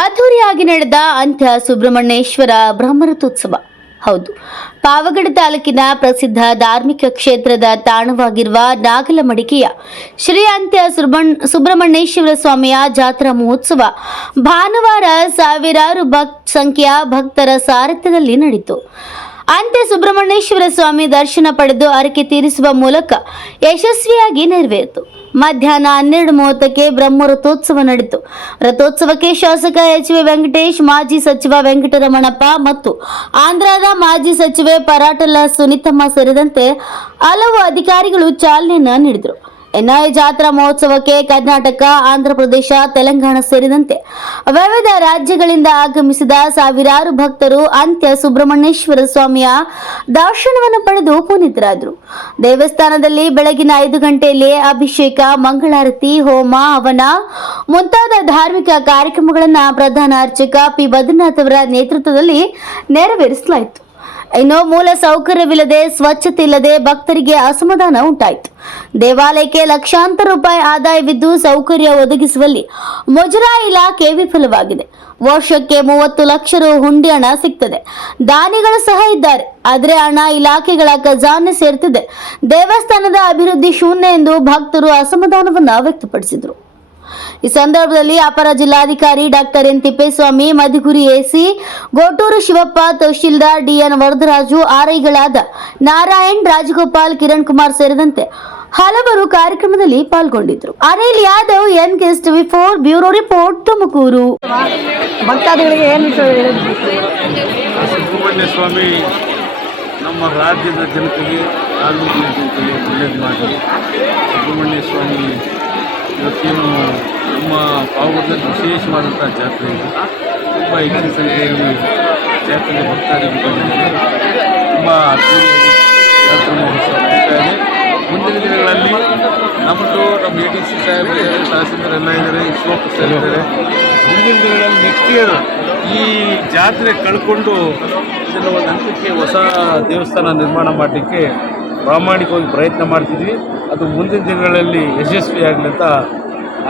ಅದ್ದೂರಿಯಾಗಿ ನಡೆದ ಅಂತ್ಯ ಸುಬ್ರಹ್ಮಣ್ಯೇಶ್ವರ ಬ್ರಹ್ಮರಥೋತ್ಸವ. ಹೌದು, ಪಾವಗಡ ತಾಲೂಕಿನ ಪ್ರಸಿದ್ಧ ಧಾರ್ಮಿಕ ಕ್ಷೇತ್ರದ ತಾಣವಾಗಿರುವ ನಾಗಲಮಡಿಕೆಯ ಶ್ರೀ ಅಂತ್ಯ ಸುಬ್ರಹ್ಮಣ್ ಸುಬ್ರಹ್ಮಣ್ಯೇಶ್ವರ ಸ್ವಾಮಿಯ ಜಾತ್ರಾ ಮಹೋತ್ಸವ ಭಾನುವಾರ ಸಾವಿರಾರು ಭಕ್, ಸಂಖ್ಯೆಯ ಭಕ್ತರ ಸಾರಥ್ಯದಲ್ಲಿ ನಡೆಯಿತು ಅಂತ್ಯ ಸುಬ್ರಹ್ಮಣ್ಯೇಶ್ವರ ಸ್ವಾಮಿ ದರ್ಶನ ಪಡೆದು ಅರಕೆ ತೀರಿಸುವ ಮೂಲಕ ಯಶಸ್ವಿಯಾಗಿ ನೆರವೇರಿತು. ಮಧ್ಯಾಹ್ನ ಹನ್ನೆರಡು ಮೂವತ್ತಕ್ಕೆ ಬ್ರಹ್ಮ ರಥೋತ್ಸವ ನಡೆಯಿತು. ರಥೋತ್ಸವಕ್ಕೆ ಶಾಸಕ ಎಚ್ ವಿ ವೆಂಕಟೇಶ್, ಮಾಜಿ ಸಚಿವ ವೆಂಕಟರಮಣಪ್ಪ ಮತ್ತು ಆಂಧ್ರದ ಮಾಜಿ ಸಚಿವೆ ಪರಾಟಲ ಸುನಿತಮ್ಮ ಸೇರಿದಂತೆ ಹಲವು ಅಧಿಕಾರಿಗಳು ಚಾಲನೆಯನ್ನು ನೀಡಿದರು. ಎನ್ಐ ಜಾತ್ರಾ ಮಹೋತ್ಸವಕ್ಕೆ ಕರ್ನಾಟಕ ಆಂಧ್ರಪ್ರದೇಶ ತೆಲಂಗಾಣ ಸೇರಿದಂತೆ ವಿವಿಧ ರಾಜ್ಯಗಳಿಂದ ಆಗಮಿಸಿದ ಸಾವಿರಾರು ಭಕ್ತರು ಅಂತ್ಯ ಸುಬ್ರಹ್ಮಣ್ಯೇಶ್ವರ ಸ್ವಾಮಿಯ ದರ್ಶನವನ್ನು ಪಡೆದು ಪುನೀತರಾದರು. ದೇವಸ್ಥಾನದಲ್ಲಿ ಬೆಳಗಿನ ಐದು ಗಂಟೆಯಲ್ಲಿ ಅಭಿಷೇಕ, ಮಂಗಳಾರತಿ, ಹೋಮ, ಹವನ ಮುಂತಾದ ಧಾರ್ಮಿಕ ಕಾರ್ಯಕ್ರಮಗಳನ್ನು ಪ್ರಧಾನ ಅರ್ಚಕ ಪಿ. ಬದ್ರಿನಾಥ್ ಅವರ ನೇತೃತ್ವದಲ್ಲಿ ನೆರವೇರಿಸಲಾಯಿತು. ಇನ್ನು ಮೂಲ ಸೌಕರ್ಯವಿಲ್ಲದೆ ಸ್ವಚ್ಛತೆ ಇಲ್ಲದೆ ಭಕ್ತರಿಗೆ ಅಸಮಾಧಾನ ಉಂಟಾಯಿತು. ದೇವಾಲಯಕ್ಕೆ ಲಕ್ಷಾಂತರ ರೂಪಾಯಿ ಆದಾಯವಿದ್ದು ಸೌಕರ್ಯ ಒದಗಿಸುವಲ್ಲಿ ಮುಜರಾಯಿ ಇಲಾಖೆ ವಿಫಲವಾಗಿದೆ. ವರ್ಷಕ್ಕೆ ಮೂವತ್ತು ಲಕ್ಷ ರು ಹುಂಡಿ ಹಣ ಸಿಗ್ತದೆ. ದಾನಿಗಳು ಸಹ ಇದ್ದಾರೆ. ಆದರೆ ಹಣ ಇಲಾಖೆಗಳ ಖಜಾನೆ ಸೇರ್ತಿದೆ. ದೇವಸ್ಥಾನದ ಅಭಿವೃದ್ಧಿ ಶೂನ್ಯ ಎಂದು ಭಕ್ತರು ಅಸಮಾಧಾನವನ್ನು ವ್ಯಕ್ತಪಡಿಸಿದರು. ಈ ಸಂದರ್ಭದಲ್ಲಿ ಅಪರ ಜಿಲ್ಲಾಧಿಕಾರಿ doctor N Thippeswamy Madhugiri AC Goturu Shivappa tahsildar DN Varadaraju ಆರೈಗಳಾದ Narayan Rajagopal Kiran Kumar ಸೇರಿದಂತೆ ಹಲವರು ಕಾರ್ಯಕ್ರಮದಲ್ಲಿ ಪಾಲ್ಗೊಂಡಿದ್ರು Anil Yadav N KS TV four bureau report Tumakuru. ಭಕ್ತಾದಿಗಳಿಗೆ ಏನು ಸುಬ್ರಹ್ಮಣ್ಯ ಸ್ವಾಮಿ ನಮ್ಮ ರಾಜ್ಯದ ಜನತೆಗೆ ತಾಲೂಕಿನ ಜನತೆಗೆ ಒಳ್ಳೇದು ಮಾಡಿ. ಸುಬ್ರಹ್ಮಣ್ಯ ಸ್ವಾಮಿ ಇವತ್ತೇನು ನಮ್ಮ ಪಾವಗಡದಲ್ಲಿ ವಿಶೇಷವಾದಂಥ ಜಾತ್ರೆ ಇದೆ. ತುಂಬ ಹೆಚ್ಚಿನ ಸಂಖ್ಯೆಯಲ್ಲಿ ಜಾತ್ರೆಗೆ ಭಕ್ತಾದಿಗಳು ಬಂದಿದ್ದಾರೆ. ತುಂಬ ಅದ್ಭುತವಾಗಿ ಜಾತ್ರೆ ಮುಂದಿನ ದಿನಗಳಲ್ಲಿ ನಮ್ಮದು ನಮ್ಮ ಎ ಡಿ ಸಿ ಸಾಹೇಬ್ ತಹಸೀಲ್ದಾರೆಲ್ಲ ಇದ್ದಾರೆ ಇಸ್ರೋಪ್ ಸರ್ ಇದ್ದಾರೆ. ಮುಂದಿನ ದಿನಗಳಲ್ಲಿ ನೆಕ್ಸ್ಟ್ ಇಯರ್ ಈ ಜಾತ್ರೆ ಕಳ್ಕೊಂಡು ಇದನ್ನು ಒಂದು ಹಂತಕ್ಕೆ ಹೊಸ ದೇವಸ್ಥಾನ ನಿರ್ಮಾಣ ಮಾಡಲಿಕ್ಕೆ ಪ್ರಾಮಾಣಿಕವಾಗಿ ಪ್ರಯತ್ನ ಮಾಡ್ತಿದ್ವಿ. ಅದು ಮುಂದಿನ ದಿನಗಳಲ್ಲಿ ಯಶಸ್ವಿಯಾಗಲಿ ಅಂತ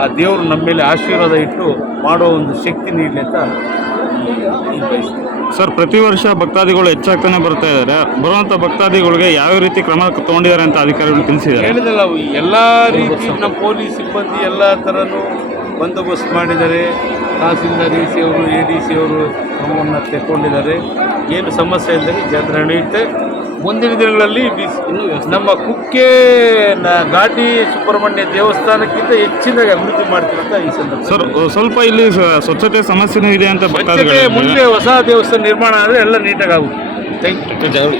ಆ ದೇವರು ನಮ್ಮ ಮೇಲೆ ಆಶೀರ್ವಾದ ಇಟ್ಟು ಮಾಡೋ ಒಂದು ಶಕ್ತಿ ನೀಡಲಿ ಅಂತ ಸರ್ ಪ್ರತಿ ವರ್ಷ ಭಕ್ತಾದಿಗಳು ಹೆಚ್ಚಾಗ್ತಾನೆ ಬರ್ತಾ ಇದ್ದಾರೆ. ಬರುವಂಥ ಭಕ್ತಾದಿಗಳಿಗೆ ಯಾವ ರೀತಿ ಕ್ರಮ ತಗೊಂಡಿದ್ದಾರೆ ಅಂತ ಅಧಿಕಾರಿಗಳು ತಿಳಿಸಿದ್ದಾರೆ? ಹೇಳಿದಲ್ಲ ಎಲ್ಲ ರೀತಿ ನಮ್ಮ ಪೊಲೀಸ್ ಸಿಬ್ಬಂದಿ ಎಲ್ಲ ಥರನೂ ಬಂದೋಬಸ್ತ್ ಮಾಡಿದ್ದಾರೆ. ತಹಸೀಲ್ದಾರ್ ಡಿ ಸಿ ಅವರು ಎ ಡಿ ಸಿ ಅವರು ನಮ್ಮನ್ನು ತೆಕ್ಕೊಂಡಿದ್ದಾರೆ. ಏನು ಸಮಸ್ಯೆ ಇಲ್ಲದೆ ಜಾತ್ರೆ ನಡೆಯುತ್ತೆ ಮುಂದಿನ ದಿನಗಳಲ್ಲಿ ನಮ್ಮ ಕುಕ್ಕೆ ಘಾಟಿ ಸುಬ್ರಹ್ಮಣ್ಯ ದೇವಸ್ಥಾನಕ್ಕಿಂತ ಹೆಚ್ಚಿನ ಅಭಿವೃದ್ಧಿ ಮಾಡ್ತೀವಿ ಅಂತ ಈ ಸಂದರ್ಭ ಸರ್ ಸ್ವಲ್ಪ ಇಲ್ಲಿ ಸ್ವಚ್ಛತೆ ಸಮಸ್ಯೆನೂ ಇದೆ ಅಂತ ಮುಂದೆ ಹೊಸ ದೇವಸ್ಥಾನ ನಿರ್ಮಾಣ ಆದರೆ ಎಲ್ಲ ನೀಟಾಗಿ ಆಗುತ್ತೆ. Thank you